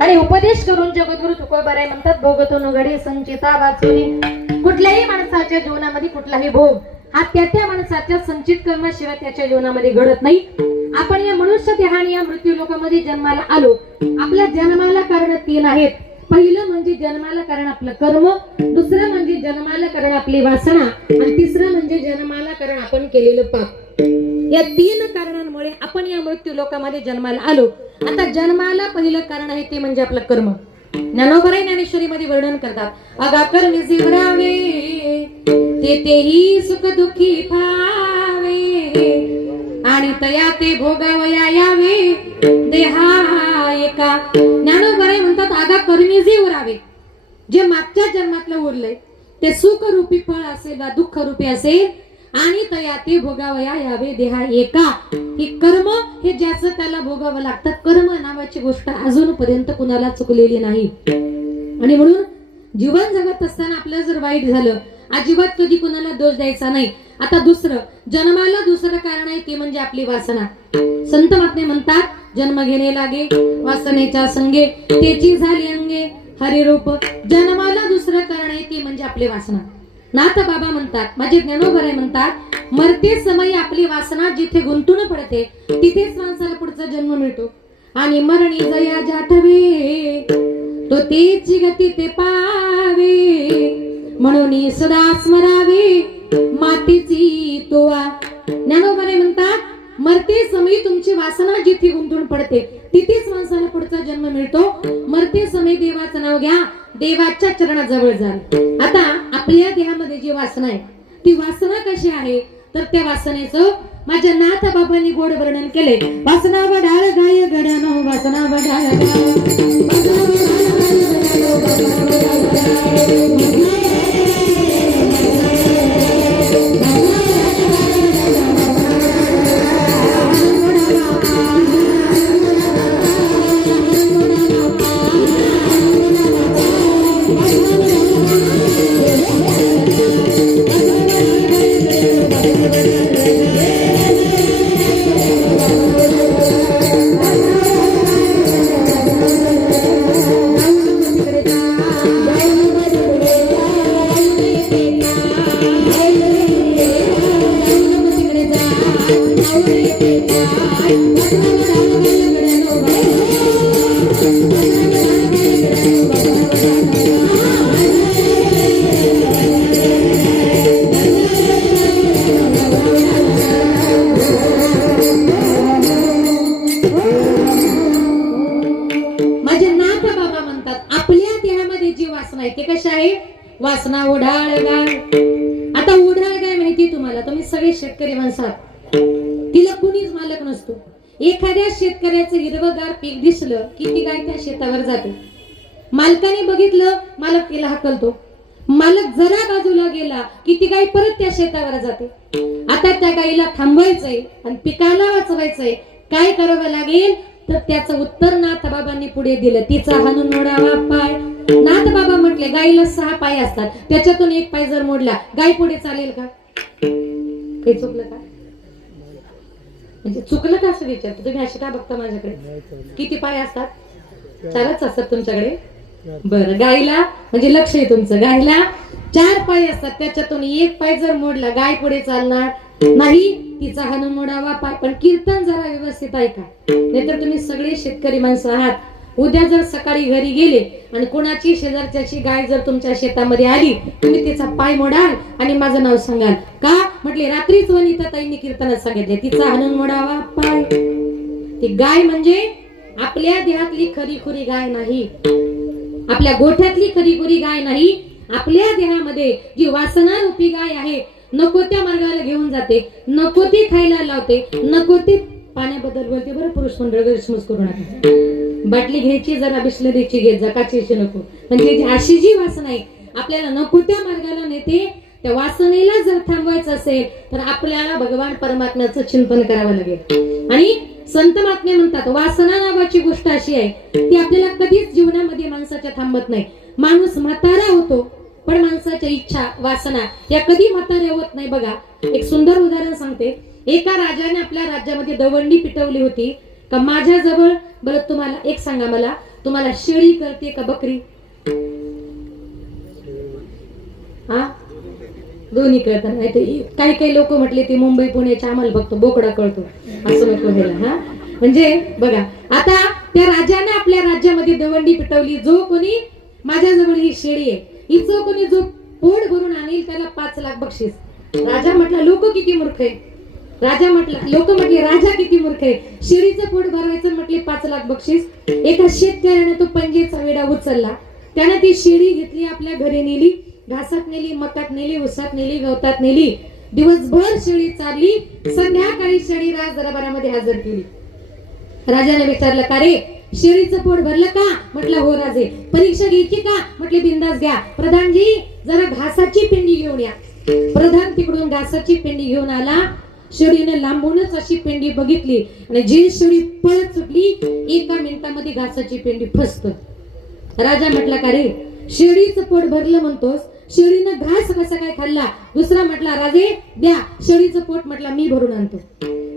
आणि उपदेश करून जगद्गुरु तुकोबाराय म्हणतात, भोगतो घडी संचिता वाचुनी. कुठल्याही माणसाच्या जीवनामध्ये कुठलाही भोग हा त्या माणसाच्या संचित कर्माशिवाय त्याच्या जीवनामध्ये घडत नाही. आपण या मनुष्य देहाने या मृत्यू लोकामध्ये जन्माला आलो. आपल्या जन्माला कारण 3 आहेत. पहिलं म्हणजे जन्माला कारण आपलं कर्म, दुसरं म्हणजे जन्माला कारण आपली वासना, आणि तिसरं म्हणजे जन्माला कारण आपण केलेलं पाप. या 3 कारणांमुळे आपण या मृत्यू लोकामध्ये जन्माला आलो. आता जन्माला पहिलं कारण आहे ते म्हणजे आपलं कर्म. ज्ञानोबराय ज्ञानेश्वरी मध्ये वर्णन करतात, अगा कर्मी जीवरावे तेही सुख दुःखी पावे, आणि तया ते भोगावया यावे देहा एका. ज्ञानोबराय म्हणतात, अगा कर्मी जीवरावे, जे मागच्या जन्मातलं उरलंय ते सुख रूपी फळ असेल वा दुःख रूपी असेल, आणि तया ते भोगावया यावे देहा एका. ही कर्म हे ज्याचं त्याला भोगावं लागतं. कर्म नावाची गोष्ट अजूनपर्यंत कुणाला चुकलेली नाही. आणि म्हणून जीवन जगत असताना आपलं जर वाईट झालं, अजिबात कधी कुणाला दोष द्यायचा नाही. आता दुसरं, जन्माला दुसरं कारण आहे ते म्हणजे आपली वासना. संत महात्मे म्हणतात, जन्म घेणे लागे वासनेच्या संगे, त्याची झाली अंगे हरिरूप. जन्माला दुसरं कारण आहे ते म्हणजे आपली वासना. नाथ बाबा म्हणतात, माझे ज्ञानोबराय म्हणतात, मरते समय आपली वासना जिथे गुंतून पडते तिथेच माणसाला पुढचा जन्म मिळतो. आणि मरणी जया जाठवे तो तेची गती ते पावे, म्हणून सदा स्मरावे मातीची तोवा. ज्ञानोबराय म्हणतात, मरते समय तुमची वासना जिथे गुंतून पडते तिथेच माणसाला पुढचा जन्म मिळतो. मरते समय देवाचं नाव घ्या, देवाच्या चरणाजवळ जाल. आता आपल्या देहामध्ये जी वासना आहे ती वासना कशी आहे, तर त्या वासनेचं माझ्या नाथ बाबांनी गोड वर्णन केले. वासना वडाळ गाय गड्यानो, वासना वडाळ वासना ओढाळ गाय. आता ओढाळ गाय माहिती तुम्हाला, तुम्ही सगळे शेतकरी माणसात, तिला कुणीच मालक नसतो. एखाद्या शेतकऱ्याचं हिरवगार पीक दिसलं की ती गाय त्या शेतावर जाते. मालकाने बघितलं, मालक तिला हाकलतो. मालक जरा बाजूला गेला की ती गाय परत त्या शेतावर जाते. आता त्या गायीला थांबवायचंय आणि पिकाला वाचवायचंय, काय करावं लागेल, तर त्याचं उत्तर नाथ बाबांनी पुढे दिलं, तिचा हाणून मोडावा पाय. नाथ बाबा म्हटले, गायीला 6 पाय असतात, त्याच्यातून 1 पाय जर मोडला गाय पुढे चालेल का? काही चुकलं का? म्हणजे चुकलं का असं विचारतो तुम्ही. अशी का बघता माझ्याकडे? किती पाय असतात? 4च असतात तुमच्याकडे. बरं, गायीला म्हणजे लक्ष आहे तुमचं, गायीला 4 पाय असतात, त्याच्यातून 1 पाय जर मोडला गाय पुढे चालणार नाही. तिचा हाणून मोडावा पाय. पण कीर्तन जरा व्यवस्थित ऐका, नाहीतर तुम्ही सगळे शेतकरी माणसं आहात. उद्या जर सकाळी घरी गेले आणि कोणाची शेजारच्याची गाय जर तुमच्या शेतामध्ये आली, तुम्ही तिचा पाय मोडाल आणि माझं नाव सांगाल का? म्हटले, रात्रीच वनिता ताईंनी कीर्तनात सांगितले, तिचा हाणून मोडावा पाय. ती गाय म्हणजे आपल्या देहातली खरीखुरी गाय नाही, आपल्या गोठ्यातली खरीखुरी गाय नाही. आपल्या देहामध्ये जी वासना रूपी गाय आहे, नको त्या मार्गाला घेऊन जाते, नको ती खायला लावते, नको ती पाण्याबद्दल बोलते. बरं पुरुष मंडळ गैरसमज करू नका. बाटली घ्यायची जरा बिस्लरीची घे, जकाची नको. पण त्याची अशी जी वासना आहे आपल्याला नको त्या मार्गाला नेते. त्या वासनेला जर थांबवायचं असेल तर आपल्याला भगवान परमात्म्याचं चिंतन करावं लागेल. आणि संत महात्मे म्हणतात, वासना नावाची गोष्ट अशी आहे ती आपल्याला कधीच जीवनामध्ये माणसाच्या थांबत नाही. माणूस म्हातारा होतो पण माणसाच्या इच्छा वासना या कधी म्हाताऱ्या होत नाही. बघा, एक सुंदर उदाहरण सांगते. एका राजाने आपल्या राज्यामध्ये दवंडी पिटवली होती. का माझ्याजवळ? बरं तुम्हाला एक सांगा, मला तुम्हाला शेळी कळते का बकरी? हा, दोन्ही कळतात. नाही ते काही काही लोक म्हटले ते मुंबई पुण्याच्या, आम्हाला फक्त बोकडा कळतो, असं नको व्हायला. हा, म्हणजे बघा, आता त्या राजाने आपल्या राज्यामध्ये दवंडी पिटवली. जो कोणी माझ्याजवळ ही शेळी आहे, हिचं कोणी जो पोट भरून आणेल त्याला 5 लाख बक्षीस. राजा म्हटला लोक किती मूर्ख आहे. राजा म्हटला, लोक म्हटले राजा किती मूर्ख आहे. शेळीचं पोट भरायचं म्हटले 5 लाख बक्षीस. एका शेतकऱ्याने तो पंजेचा विडा उचलला. त्याने ती शेळी घेतली, आपल्या घरी नेली, घासात नेली, मकात नेली, उसात नेली, गवतात नेली. दिवसभर शेळी चालली. संध्याकाळी शेळी राज दरबारामध्ये हजर केली. राजाने विचारलं, का रे शेळीचं पोट भरलं का? म्हटलं हो राजे. परीक्षा घ्यायची का? म्हटले बिंदास घ्या. प्रधानजी जरा घासाची पेंडी घेऊन या. प्रधान तिकडून घासाची पेंडी घेऊन आला. शेळीने लांबूनच अशी पेंडी बघितली आणि जी शेळी पळत सुटली, 1 मिनिटामध्ये घासाची पेंडी फसत. राजा म्हटला, का रे शेळीचं पोट भरलं म्हणतोस, शेळीनं घास कसा काय खाल्ला? दुसरा म्हटला, राजे द्या शेळीचं पोट. म्हटला मी भरून आणतो.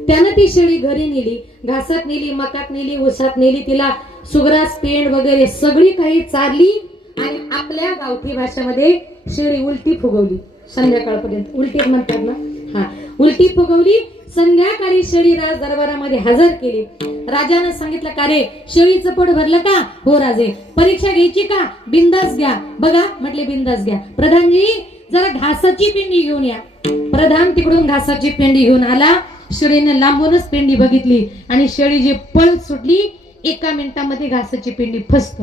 त्यानं ती शेळी घरी नेली, घासात नेली, मकात नेली, उसात नेली. तिला सुग्रास, पेंड वगैरे सगळी काही चारली आणि आपल्या गावठी भाषेमध्ये शेळी उलटी फुगवली. संध्याकाळपर्यंत उलटी म्हणतात ना, हा, उलटी फुगवली. संध्याकाळी शेळी राज दरबारामध्ये हजर केली. राजाने सांगितलं, का रे शेळीचं पोट भरलं का? हो राजे. परीक्षा घ्यायची का? बिंदास घ्या. बघा म्हटले बिंदास घ्या. प्रधानजी जरा घासाची पेंडी घेऊन या. प्रधान तिकडून घासाची पेंडी घेऊन आला. शेळीने लांबूनच पेंडी बघितली आणि शेळी जी पळत सुटली, 1 मिनिटामध्ये घासाची पेंडी फसत.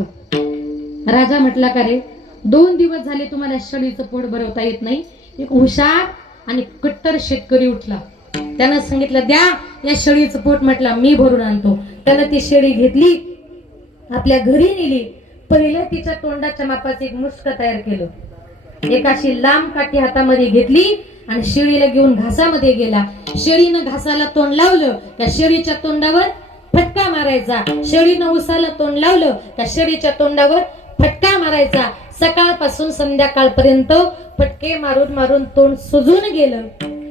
राजा म्हटला, का रे 2 दिवस झाले तुम्हाला शेळीचं पोट भरवता येत नाही. एक हुशार आणि कट्टर शेतकरी उठला. त्यानं सांगितलं, द्या या शेळीचं पोट. म्हटलं मी भरून आणतो. त्यानं ती शेळी घेतली, आपल्या घरी नेली. पहिलं तिच्या तोंडाच्या मापाचं एक मुष्क तयार केलं. एक अशी लांब काठी हातामध्ये घेतली आणि शेळीला घेऊन घासामध्ये गेला. शेळीनं घासाला तोंड लावलं, त्या शेळीच्या तोंडावर फटका मारायचा. शेळीनं उसाला तोंड लावलं, त्या शेळीच्या तोंडावर फटका मारायचा. सकाळपासून संध्याकाळपर्यंत फटके मारून मारून तोंड सुजून गेलं,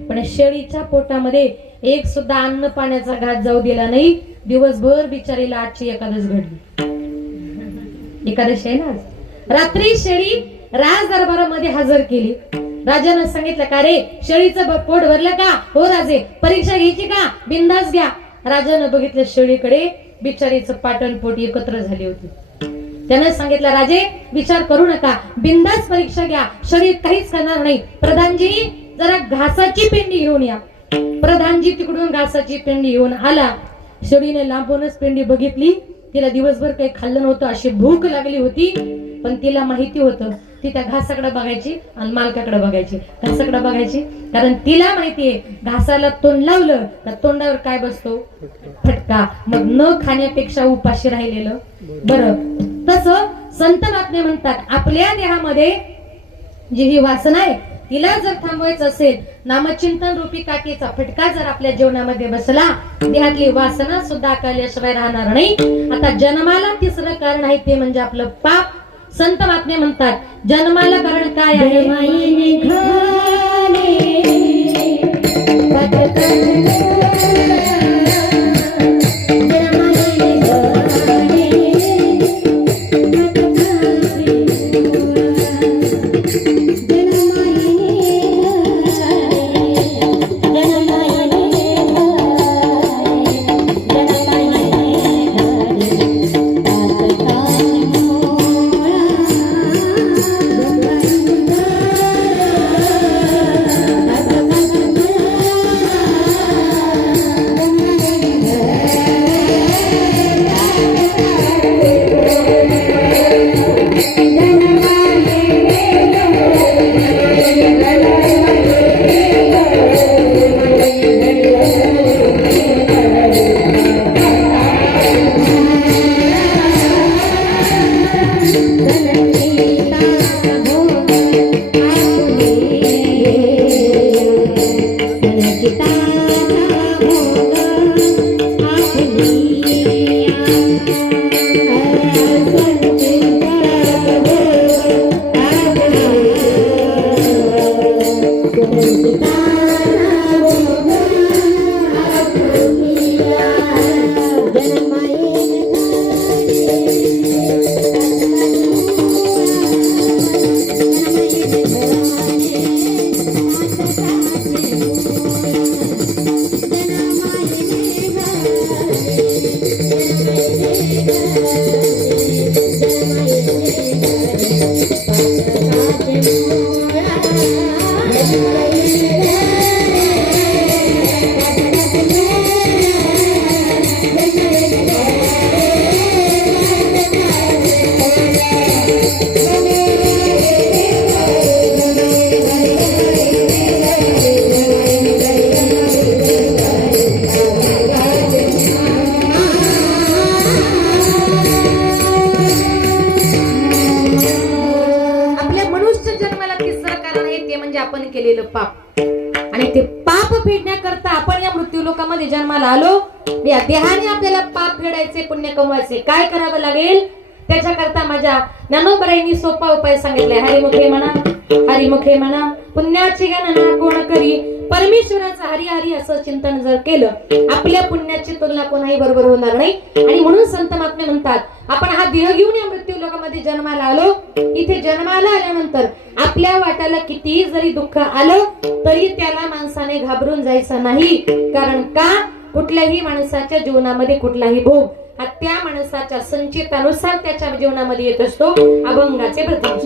पण शेळीच्या पोटामध्ये एक सुद्धा अन्न पाण्याचा घास जाऊ दिला नाही. दिवसभर बिचारीला आजची एकादश घडली. एकादशी आहे ना आज. रात्री शेळी राज दरबारामध्ये हजर केली. राजाने सांगितलं, का रे शेळीचं पोट भरलं का? हो राजे. परीक्षा घ्यायची का? बिंदास घ्या. राजाने बघितलं शेळीकडे, बिचारीचं पाटण पोट एकत्र झाली होती. त्याने सांगितलं, राजे विचार करू नका, बिंदास परीक्षा घ्या, शेळी काहीच करणार नाही. प्रधानजी जरा घासाची पेंडी घेऊन या. प्रधानजी तिकडून घासाची पेंडी घेऊन आला. शेळीने लांबूनच पेंडी बघितली. तिला दिवसभर काही खाल्लं नव्हतं, अशी भूक लागली होती. पण तिला माहिती होतं, ती त्या घासाकडे बघायची आणि मालकाकडे बघायची. घासाकडे बघायची कारण तिला माहितीये घासाला तोंड लावलं तर तोंडावर काय बसतो? फटका. मग न खाण्यापेक्षा उपाशी राहिलेलं बरं. तसं संत महात्मे म्हणतात, आपल्या देहामध्ये जी ही वासना आहे तिला जर थांबवायचं असेल, नामचिंतन रूपी काठीचा फटका जर आपल्या जीवनामध्ये बसला, देहातली वासना सुद्धा कळल्याशिवाय राहणार नाही. आता जन्माला तिसरं कारण आहे ते म्हणजे आपलं पाप. संत महात्मे म्हणतात, जन्माला कारण काय आहे? आपण या मृत्यू लोकामध्ये जन्माला आलो, या देहाने आपल्याला पाप फेडायचे, पुण्य कमवायचे. काय करावं लागेल? त्याच्याकरता माझ्या ज्ञानोबराईंनी सोपा उपाय सांगितलाय. हरिमुखे म्हणा, हरिमुखे म्हणा, पुण्याची गणना कोण करी. परमेश्वराचं हरी हरी असं चिंतन जर केलं, आपल्या पुण्याची तुलना कोणाही बरोबर होणार नाही. आणि म्हणून संत महात्मे म्हणतात, आपण हा देह घेऊन या मृत्यू लोकांमध्ये जन्माला आलो. इथे जन्माला आल्यानंतर आपल्या वाट्याला कितीही जरी दुःख आलं तरी त्याला माणसाने घाबरून जायचं नाही. कारण का? कुठल्याही माणसाच्या जीवनामध्ये कुठलाही भोग हा त्या माणसाच्या संचितानुसार त्याच्या जीवनामध्ये येत असतो. अभंगाचे प्रथम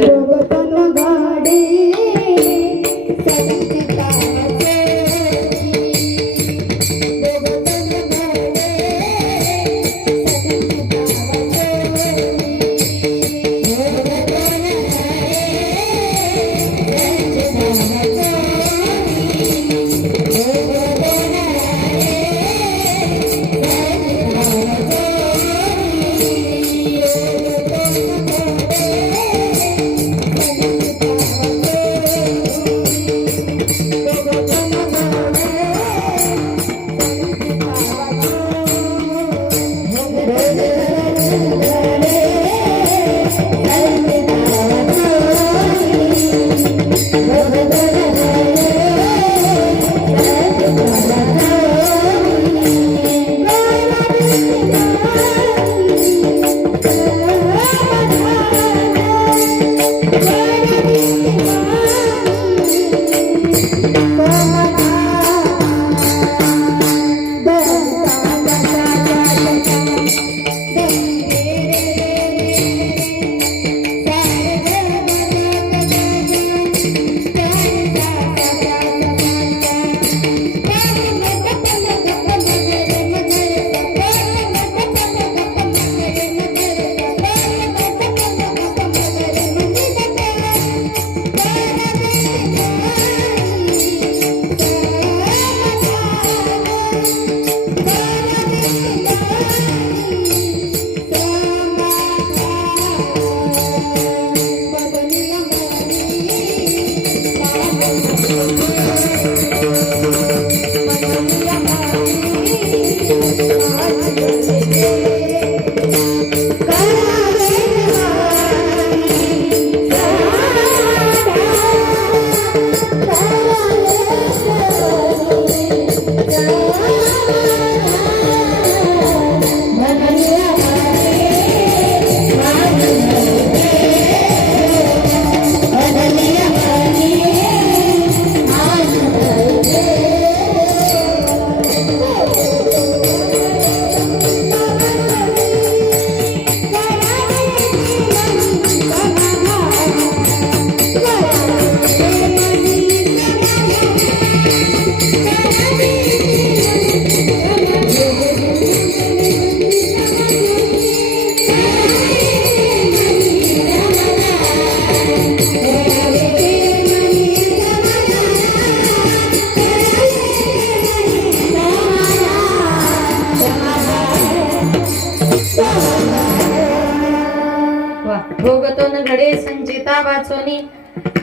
भोगतोन घडे संचिता वाचोनी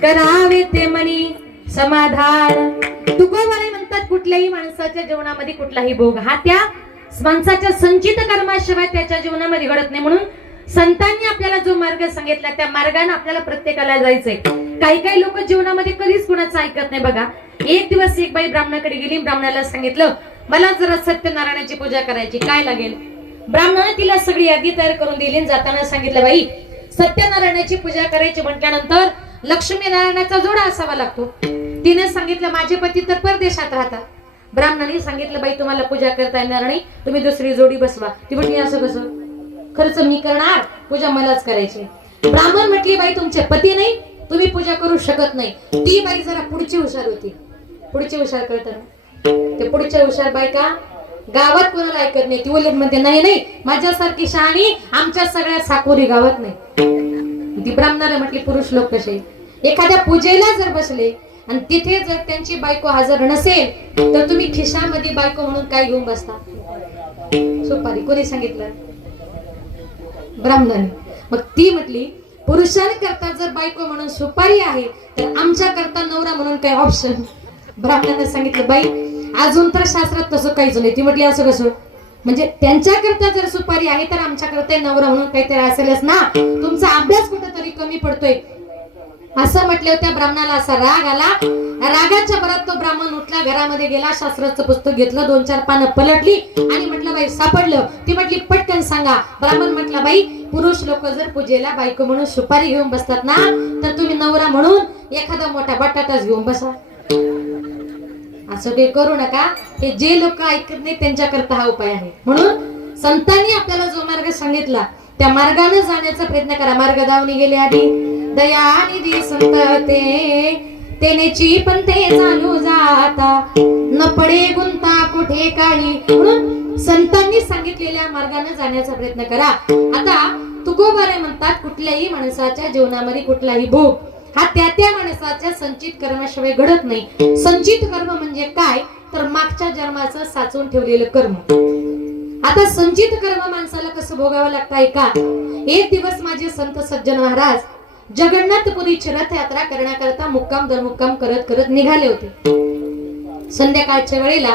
करावे ते मनी समाधान. तुकोबाराय म्हणतात, कुठल्याही माणसाच्या जीवनामध्ये कुठलाही भोग हा त्या माणसाच्या संचित कर्माशिवाय त्याच्या जीवनामध्ये घडत नाही. म्हणून संतांनी आपल्याला जो मार्ग सांगितला त्या मार्गाने आपल्याला प्रत्येकाला जायचंय. काही काही लोक जीवनामध्ये कधीच कुणाचं ऐकत नाही. बघा, एक दिवस एक बाई ब्राह्मणाकडे गेली. ब्राह्मणाला सांगितलं, मला जरा सत्यनारायणाची पूजा करायची, काय लागेल? ब्राह्मणाने तिला सगळी यादी तयार करून दिली. जाताना सांगितलं, बाई सत्यनारायणाची पूजा करायची म्हटल्यानंतर लक्ष्मी नारायणाचा जोडा असावा लागतो. तिने सांगितलं, माझे पती तर परदेशात राहतात. ब्राह्मणाने सांगितलं, बाई तुम्हाला पूजा करता येणार नाही, तुम्ही दुसरी जोडी बसवा. ती म्हटली, असं कसं? खर्च मी करणार, पूजा मलाच करायची. ब्राह्मण म्हटली, बाई तुमचे पती नाही, तुम्ही पूजा करू शकत नाही. ती बाई जरा पुढची हुशार होती. पुढची हुशार कळतं, ते पुढच्या हुशार बायका गावात कोणाला ऐकत नाही. ती उलट म्हणते, नाही नाही, माझ्यासारखी शहाणी आमच्या सगळ्या साकोरी गावात नाही. ती ब्राह्मणाला म्हटली, पुरुष लोक कसे, एखाद्या पूजेला जर बसले आणि तिथे जर त्यांची बायको हजर नसेल तर तुम्ही खिशामध्ये बायको म्हणून काय घेऊन बसता? सुपारी. कोणी सांगितलं? ब्राह्मणाने. मग ती म्हटली, पुरुषांकरता जर बायको म्हणून सुपारी आहे तर आमच्या करता नवरा म्हणून काय ऑप्शन? ब्राह्मणाने सांगितलं, बाई अजून तर शास्त्रात तसं काहीच नाही. ती म्हटली असं कसं, म्हणजे त्यांच्याकरता जर सुपारी आहे तर आमच्याकरता नवरा म्हणून काहीतरी असेलच ना, तुमचा अभ्यास कुठेतरी कमी पडतोय असं म्हटलं. त्या ब्राह्मणाला असा राग आला. रागाच्या भरात तो ब्राह्मण उठला, घरामध्ये गेला, शास्त्राचं पुस्तक घेतलं, 2-4 पानं पलटली आणि म्हटलं बाई सापडलं. ती म्हटली पटकन सांगा. ब्राह्मण म्हटला बाई, पुरुष लोक जर पूजेला बायको म्हणून सुपारी घेऊन बसतात ना, तर तुम्ही नवरा म्हणून एखादा मोठा बटाटाच घेऊन बसा. असं काही करू नका. हे जे लोक ऐकत नाही त्यांच्याकरता हा उपाय आहे. म्हणून संतांनी आपल्याला जो मार्ग सांगितला त्या मार्गाने जाण्याचा प्रयत्न करा. मार्ग दावणी गेले आधी दयानिधी संत तेनेची पण ते चालू जाता, न पडे गुंता कुठे काही. म्हणून संतांनी सांगितलेल्या मार्गाने जाण्याचा प्रयत्न करा. आता तुकोबारे म्हणतात, कुठल्याही माणसाच्या जीवनामध्ये कुठलाही भोग हा त्या माणसाच्या संचित कर्माशिवाय घडत नाही. संचित कर्म म्हणजे काय, तर मागच्या जन्माचं साचून ठेवलेलं कर्म. आता संचित कर्म माणसाला कसं भोगावं लागतं ऐका. एक दिवस माझे संत सज्जन महाराज जगन्नाथपुरीची रथयात्रा करण्याकरता मुक्काम दर मुक्काम करत करत निघाले होते. संध्याकाळच्या वेळेला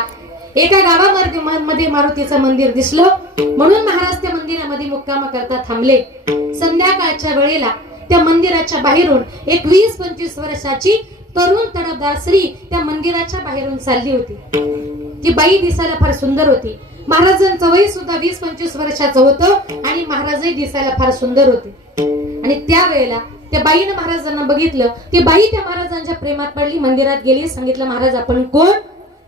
एका गावामध्ये मारुतीचं मंदिर दिसलं, म्हणून महाराज त्या मंदिरामध्ये मुक्काम करता थांबले. संध्याकाळच्या वेळेला त्या मंदिराच्या बाहेरून एक 20-25 वर्षाची तरुण तडफदार स्त्री त्या मंदिराच्या बाहेरून चालली होती. ती बाई दिसायला फार सुंदर होती. महाराजांचं वय सुद्धा 20-25 वर्षाचं होतं आणि महाराजही दिसायला फार सुंदर होते. आणि त्यावेळेला त्या बाईनं महाराजांना बघितलं. ती बाई त्या महाराजांच्या प्रेमात पडली, मंदिरात गेली, सांगितलं महाराज आपण कोण.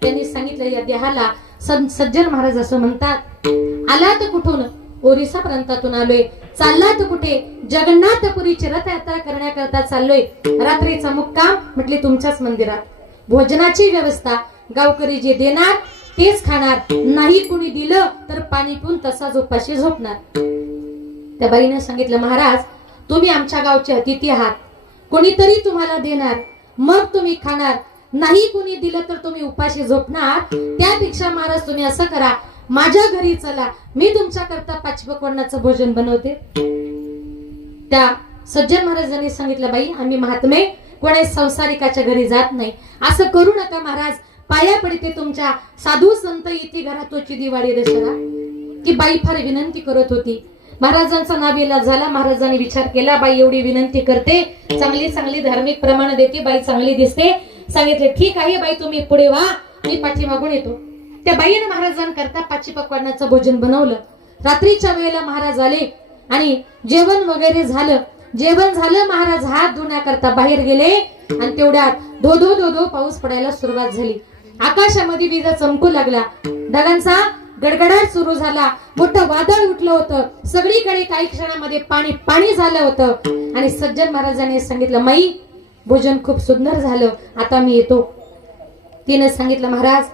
त्यांनी सांगितलं या देहाला सज्जन महाराज असं म्हणतात. आला तर कुठून, ओरिसा प्रांतातून आलोय. चालला तर कुठे, जगन्नाथपुरीची रथयात्रा करण्याकरता चाललोय. रात्रीचा मुक्काम, म्हटले तुमच्याच मंदिरात. भोजनाची व्यवस्था गावकरी जे देणार तेच खाणार, नाही कुणी दिलं तर पाणी पिऊन तसाच उपाशी झोपणार. त्या बाईने सांगितलं महाराज तुम्ही आमच्या गावचे अतिथी आहात, कोणीतरी तुम्हाला देणार मग तुम्ही खाणार, नाही कुणी दिलं तर तुम्ही उपाशी झोपणार. त्यापेक्षा महाराज तुम्ही असं करा, माझ्या घरी चला, मी तुमच्या करता पाचपक्वान्नाचं भोजन बनवते. त्या सज्जन महाराजांनी सांगितलं बाई आम्ही महात्मे कोणी संसारिकाच्या घरी जात नाही. असं करू नका महाराज, पाया पडते तुमच्या. साधू संत इथे घरातोची दिवाळी दशरा. ती बाई फार विनंती करत होती. महाराजांचा नाविलाज झाला. महाराजांनी विचार केला बाई एवढी विनंती करते, चांगली चांगली धार्मिक प्रमाण देते, बाई चांगली दिसते. सांगितले ठीक आहे बाई तुम्ही पुढे व्हा, मी पाठीमागून येतो. त्या बाईने महाराजांकरता पाचपक्वान्नाचं भोजन बनवलं. रात्रीच्या वेळेला महाराज आले आणि जेवण वगैरे झालं. जेवण झालं, महाराज हात धुण्याकरता बाहेर गेले आणि तेवढ्यात धो धो धो धो पाऊस पडायला सुरुवात झाली. आकाशामध्ये विजा चमकू लागला, ढगांचा गडगडाट सुरू झाला, मोठं वादळ उठलं होतं. सगळीकडे काही क्षणामध्ये पाणी पाणी झालं होतं. आणि सज्जन महाराजांनी सांगितलं माई भोजन खूप सुंदर झालं, आता मी येतो. तिने सांगितलं महाराज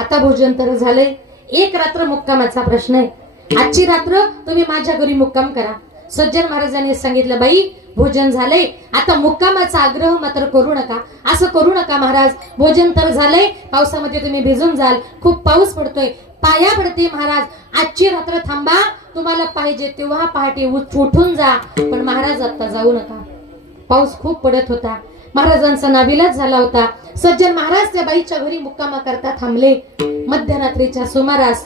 आता भोजन तर झालंय, एक रात्र मुक्कामाचा प्रश्न आहे, आजची रात्र तुम्ही माझ्या घरी मुक्काम करा. सज्जन महाराजांनी सांगितलं बाई भोजन झालंय, आता मुक्कामाचा आग्रह मात्र करू नका. असं करू नका महाराज, भोजन तर झालंय, पावसामध्ये तुम्ही भिजून जाल, खूप पाऊस पडतोय, पाया पडते महाराज, आजची रात्र थांबा, तुम्हाला पाहिजे तेव्हा पहाटे उठून जा, पण महाराज आता जाऊ नका. पाऊस खूप पडत होता. महाराजांचा नाविलाज झाला होता. सज्जन महाराज त्या बाईच्या घरी मुक्कामा करता थांबले. मध्यरात्रीच्या सुमारास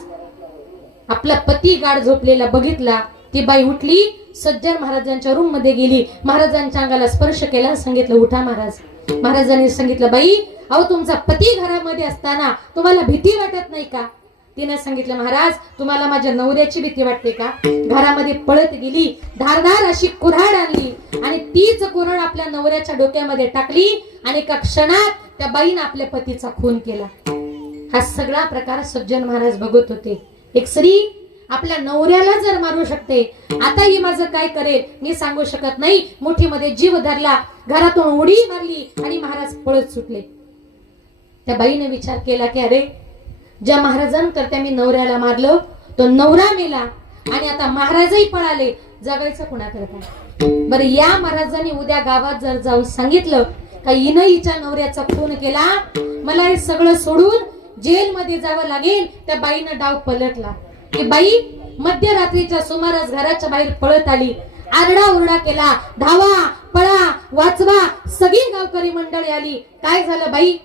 आपला पती गाढ झोपलेला बघितला. ती बाई उठली, सज्जन महाराजांच्या रूम मध्ये गेली, महाराजांच्या अंगाला स्पर्श केला, सांगितलं उठा महाराज. महाराजांनी सांगितलं बाई अहो तुमचा पती घरामध्ये असताना तुम्हाला भीती वाटत नाही का. तिने सांगितलं महाराज तुम्हाला माझ्या नवऱ्याची भीती वाटते का. घरामध्ये पळत गेली, धारधार अशी कुऱ्हाड आणली आणि तीच कुऱ्हाड आपल्या नवऱ्याच्या डोक्यामध्ये टाकली आणि एका क्षणात त्या बाईने आपल्या पतीचा खून केला. हा सगळा प्रकार सज्जन महाराज बघत होते. एक स्त्री आपल्या नवऱ्याला जर मारू शकते, आता ही माझं काय करेल मी सांगू शकत नाही. मुठीमध्ये जीव धरला, घरातून उडी मारली आणि महाराज पळत सुटले. त्या बाईने विचार केला की अरे ज्या महाराजांकरता मी नवऱ्याला मारलं तो नवरा मेला आणि आता महाराजही पळाले, जगायचं कुणाकरता. बरं या महाराजांनी उद्या गावात जर जाऊन सांगितलं का हिनं हिच्या नवऱ्याचा खून केला, मला हे सगळं सोडून जेलमध्ये जावं लागेल. त्या बाईनं डाव पलटला. की बाई मध्यरात्रीच्या सुमारास घराच्या बाहेर पळत आली, आरडा ओरडा केला, धावा पळा वाचवा. सगळी गावकरी मंडळी आली. काय झालं बाई,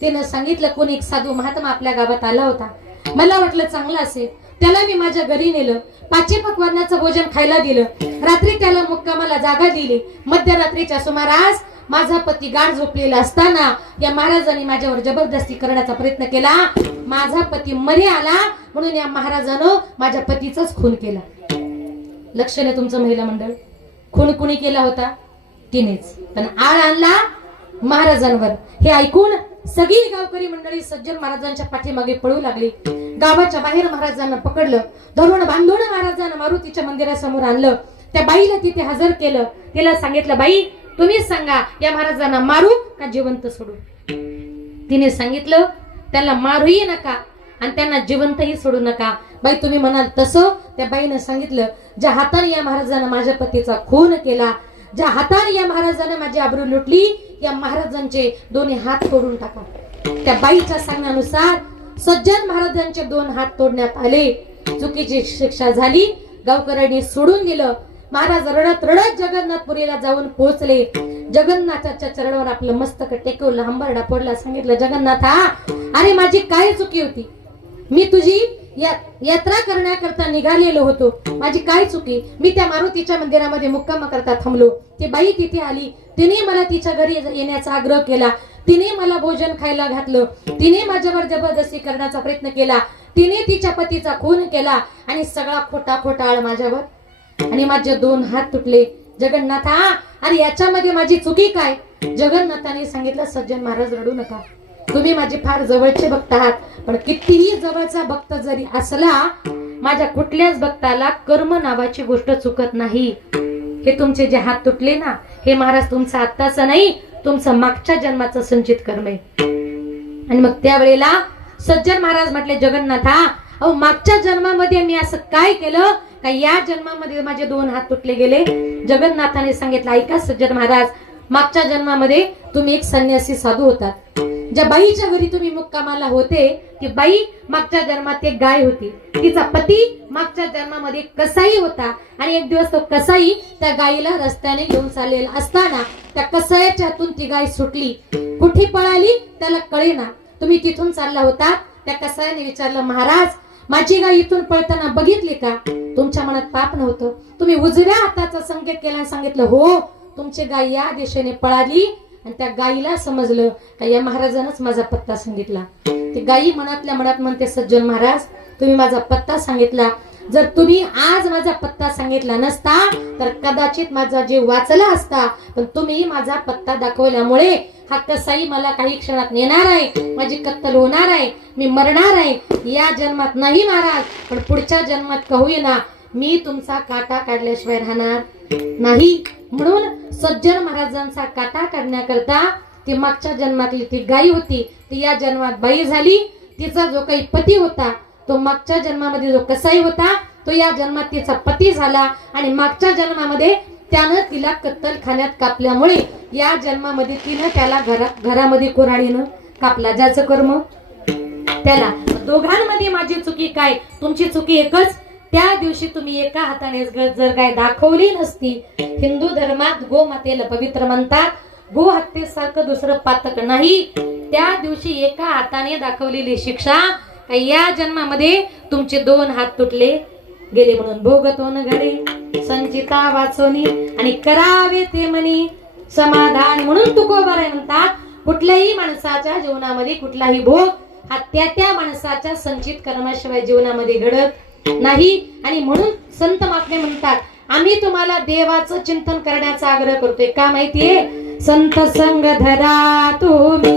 त्यानं सांगितलं कोणी एक साधू महात्मा आपल्या गावात आला होता. मला वाटलं चांगलं असेल, त्याला मी माझ्या घरी नेलं, पाचेपक वर्णाचं भोजन खायला दिलं, रात्री त्याला मुक्कामाला जागा दिली. मध्यरात्रीच्या सुमारास माझा पती गाढ झोपलेला असताना या महाराजांनी माझ्यावर जबरदस्ती करण्याचा प्रयत्न केला. माझा पती मरे आला म्हणून या महाराजानं माझ्या पतीचाच खून केला. लक्ष नाही तुमचं महिला मंडळ, खून कुणी केला होता? तिनेच, पण आळ आणला महाराजांवर. हे ऐकून सगळी गावकरी मंडळी सज्जन महाराजांच्या पाठीमागे पळू लागली. गावाच्या बाहेर महाराजांना पकडलं, धरून बांधून महाराजांना मारुतीच्या मंदिरासमोर आणलं. त्या बाईला तिथे हजर केलं. तिला सांगितलं, बाई तुम्हीच सांगा या महाराजांना मारू का जिवंत सोडू? तिने सांगितलं, त्याला मारूही नका आणि त्यांना जिवंतही सोडू नका. बाई तुम्ही म्हणाल तसं. त्या बाईने सांगितलं, ज्या हाताने या महाराजांना माझ्या पतीचा खून केला, ज्या हाताने या महाराजांना माझी आबरू लुटली, या महाराजांचे दोन्ही हात तोडून टाका. त्या बाईच्या सांगण्यानुसार सज्जन महाराजांचे 2 हात तोडण्यात आले. चुकीची शिक्षा झाली. गावकऱ्यांनी सोडून दिलं. महाराज रडत रडत जगन्नाथपुरीला जाऊन पोहोचले. जगन्नाथाच्या चरणावर आपलं मस्तक टेकवलं, हंबरडा फोडला. सांगितलं, जगन्नाथा अरे माझी काय चुकी होती? मी तुझी यात्रा करण्याकरता निघालेलो होतो, माझी काय चुकी? मी त्या मारुतीच्या मंदिरामध्ये मुक्काम करता थांबलो. ती बाई तिथे आली, तिने मला तिच्या घरी येण्याचा आग्रह केला, तिने मला भोजन खायला घातलं, तिने माझ्यावर जबरदस्ती करण्याचा प्रयत्न केला, तिने तिच्या पतीचा खून केला आणि सगळा खोटा खोटाळ माझ्यावर, आणि माझे 2 हात तुटले. जगन्नाथा अरे याच्यामध्ये माझी चुकी काय? जगन्नाथाने सांगितलं, सज्जन महाराज रडू नका, तुम्ही माझे फार जवळचे भक्त आहात, पण कितीही जवळचा भक्त जरी असला, माझ्या कुठल्याच भक्ताला कर्म नावाची गोष्ट चुकत नाही. हे तुमचे जे हात तुटले ना, हे महाराज तुमचं आत्ताच नाही, तुमचं मागच्या जन्माचं संचित कर्म आहे. आणि मग त्यावेळेला सज्जन महाराज म्हटले, जगन्नाथा अहो मागच्या जन्मामध्ये मी असं काय केलं का या जन्मामध्ये माझे 2 हात तुटले गेले? जगन्नाथाने सांगितलं, ऐका सज्जन महाराज, मागच्या जन्मामध्ये तुम्ही एक संन्यासी साधू होतात. ज्या बाईच्या घरी तुम्ही मुक्कामाला होते, ती बाई मागच्या जन्मात एक गाय होती. तिचा पती मागच्या जन्मामध्ये कसाई होता, आणि एक दिवस तो कसाई त्या गायीला रस्त्याने घेऊन चाललेला असताना त्या कसाईच्या हातून ती गाय सुटली. कुठे पळाली त्याला कळेना. तुम्ही तिथून चालला होता. त्या कसाईने विचारलं, महाराज माझी गाय इथून पळताना बघितली का? तुमच्या मनात पाप नव्हतं, तुम्ही उजव्या हाताचा संकेत केला. सांगितलं, हो तुमची गाय या दिशेने पळाली. आणि त्या गायीला समजलं का या महाराजांनाच माझा पत्ता सांगितला. ती गायी मनातल्या मनात म्हणते, सज्जन महाराज तुम्ही माझा पत्ता सांगितला, जर तुम्ही आज माझा पत्ता सांगितला नसता तर कदाचित माझा जीव वाचला असता, पण तुम्ही माझा पत्ता दाखवल्यामुळे हा कसाई मला काही क्षणात नेणार आहे, माझी कत्तल होणार आहे, मी मरणार आहे. या जन्मात नाही महाराज, पण पुढच्या जन्मात का होईना मी तुमचा काटा काढल्याशिवाय राहणार नाही. म्हणून सज्जन महाराजांचा काटा काढण्याकरता ती मागच्या जन्मातली ती गाय होती, ती या जन्मात बाई झाली. तिचा जो काही पती होता तो मागच्या जन्मामध्ये जो कसाई होता तो या जन्मात तिचा पती झाला, आणि मागच्या जन्मामध्ये त्यानं तिला कत्तलखान्यात कापल्यामुळे या जन्मामध्ये तिनं त्याला घरामध्ये कुऱ्हाडीनं कापला. ज्याचं कर्म त्याला. दोघांमध्ये माझी चुकी काय? तुमची चुकी एकच, त्या दिवशी तुम्ही एका हाताने जर गाय दाखवली नसती. हिंदू धर्मात गोमातेला पवित्र म्हणतात, गो हत्येसारखं दुसरं पातक नाही. त्या दिवशी एका हाताने दाखवलेली शिक्षा या जन्मामध्ये तुमचे 2 हात तुटले गेले म्हणून भोगतो न घडे संचिता वाचोनी आणि करावे ते मनी समाधान. म्हणून तुकोबाराय म्हणतात, कुठल्याही माणसाच्या जीवनामध्ये कुठलाही भोग हा त्या माणसाच्या संचित कर्माशिवाय जीवनामध्ये घडत नाही. आणि म्हणून संत महात्मे म्हणतात, आम्ही तुम्हाला देवाचं चिंतन करण्याचा आग्रह करतोय. का माहितीये? संत संग धरा तुम्ही